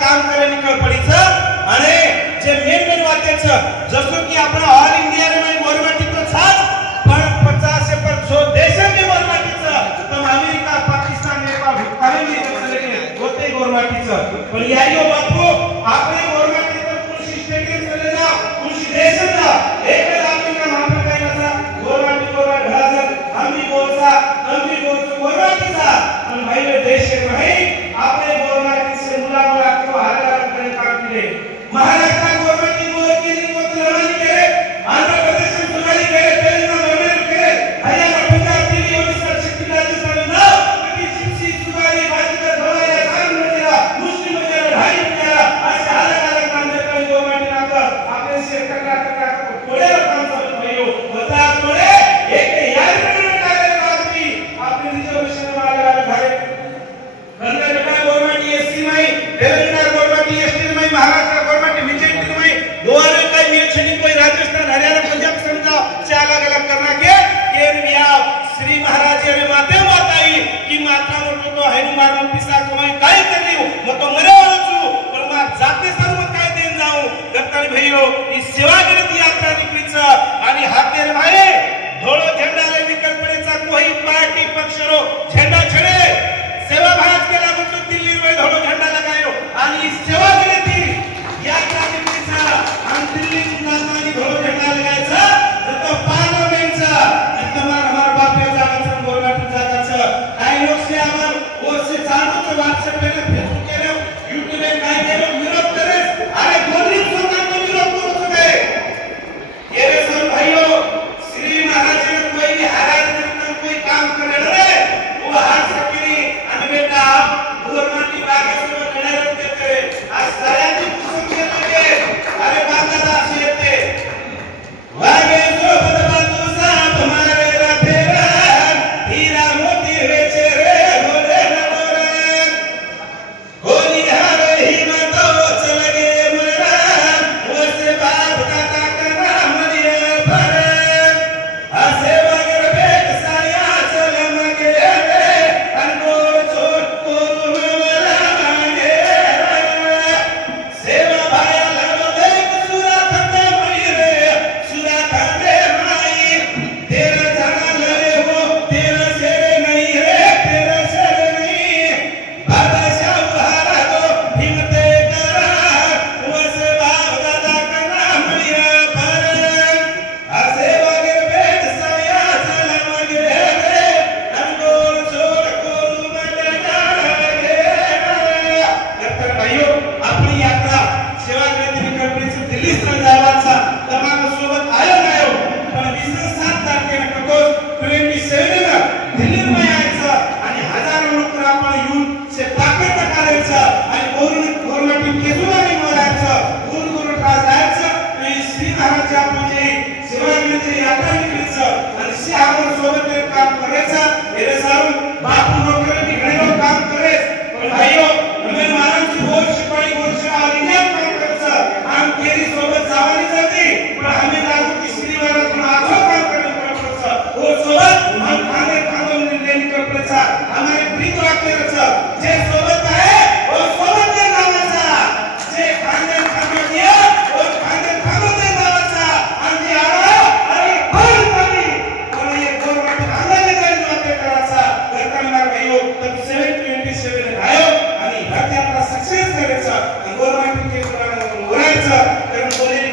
काम करे निकळ पडीचं आणि जे मेन वाक्याचं जसं की आपण ऑल इंडिया रे माई गवर्नमेंटचं साथ पण 50% जो देश में गवर्नमेंटचं तर अमेरिका पाकिस्तान नेपाळ भूतान में होते गवर्नमेंटचं पण यायो बापू आपले गवर्नमेंटचं कृषी स्टेडियम चलेला कृषी देशला एक आपल्या महाराष्ट्र काय कसा गवर्नमेंट ढाजर आम्ही बोलसा गवर्नमेंटचा आणि भाई देश के भाई आपले गवर्नमेंट से मुलामुला को हालत करे काम केले महाराष्ट्र गवर्नमेंट की मोर की रवानी करे आंध्र प्रदेश में सुधारी करे तेलंगाना में करे हरियाणा पंजाब दिल्ली ओडिशा छत्तीसगढ़ राजस्थान ना की शिक्षी सुधारी बाजीगर धोया साम वगैरह मुस्लिम वगैरह ढाई वगैरह ऐसे अलग-अलग नाम देते हैं गवर्नमेंट नाकर आपने से टका थोड़े काम चालू भयो बता थोड़े एक यार आदमी आपने रिजर्वेशन वाले घरे कर्नाटक गवर्नमेंट एससी में तेलंगाना गवर्नमेंट एसटी में महाराष्ट्र गवर्नमेंट बीजेपी में दोबारा का ये छनी कोई राजस्थान हरियाणा पंजाब समझा से अलग-अलग करना के केरविया श्री महाराज ने माते माताई की माता मोटो तो हैनु मारून पिसा कमाई काय करली मग तो मरे वाला छु पण मा जाते सर्व काय देन जाऊ दत्तानी भैयो ही सेवा करत यात्रा निकलीच आणि हातेर भाई धोळो झेंडा ले निकल पडेचा कोई पार्टी पक्ष रो झेंडा छडे सेवा भाग केला तो दिल्ली में धोळो झेंडा लगायो आणि सेवा करती यात्रा निकलीच आणि दिल्ली मुंबई धोळो झेंडा लगायचा तो पार्लमेंटचा तुम्हाला हमार बापे जागाचं गवर्नमेंट जागाचं काही लोक से आम्हाला वो से चालू तो व्हाट्सएप पे फेसबुक के यूट्यूब पे काय केलो विरोध करे अरे दोन्ही लोकांना विरोध करू गए ये रे सर भाइयों श्री महाराज ने कोई हराज करता कोई काम करे रे वो हार सकेनी आणि बेटा गवर्नमेंट की बागे से निर्णय देते आज सगळ्यांनी पुसून गेले अरे बांधा असे येते वागे जो बदबातू साथ हमारे रातेरा हीरा मोती वेचे रे होले नडोरे होली हारे ही मतो चलगे मरा वसे बाप काका करा मरिए भरे असे वगर भेट साया चल मगे रे अनगोर छोट कोरू मला मागे सेवा भाया लगो देख सुरा खते मई रे सुरा खते माई तेरा जाना लरे हो तेरा शेरे नहीं रे तेरा शेरे नहीं बादशाह उहारा को हिमते करा वसे बाप दादा करा मरिया भरे असे वगर भेट साया चल मगे रे अनगोर छोट कोरू मला मागे तर भाइयों आपली यात्रा सेवाग्रही कंपनीची दिल्ली जायवाचा तमाम सोबत आयो नायो पण 27 तारखेला प्रपोज 27 ला दिल्लीमध्ये यायचं आणि हजारो लोक आपण येऊन से ताकद करायचं आणि गवर्नमेंट केजुलानी बोलायचं गुरु जायचं आणि श्री महाराज आपले सेवाग्रही यात्रा निघायचं आणि से आपण सोबत काम करायचं हे सारून बापू नोकरी घडलो काम करे पण भाइयों हमें महाराज वर्ष पडी वर्ष आलीने काम करायचं आम केरी सोबत जावानी जाते पण हमें लागू की श्री महाराज पण आजो काम करणे पडतं वो सोबत हम खाने खाने लेने करायचं हमारे प्रीत वाक्याचं जे सोबत आहे वो सोबत ते नावाचा जे खाने खाने दिया वो खाने खाने ते नावाचा आणि जे आला अरे भर पाणी पण ये गवर्नमेंट खाने जाईल वाक्य करायचा करताना भाइयों तब 727 आयो आणि ह्या यात्रा सक्सेस करायचा गवर्नमेंट के बोलायचं कारण बोले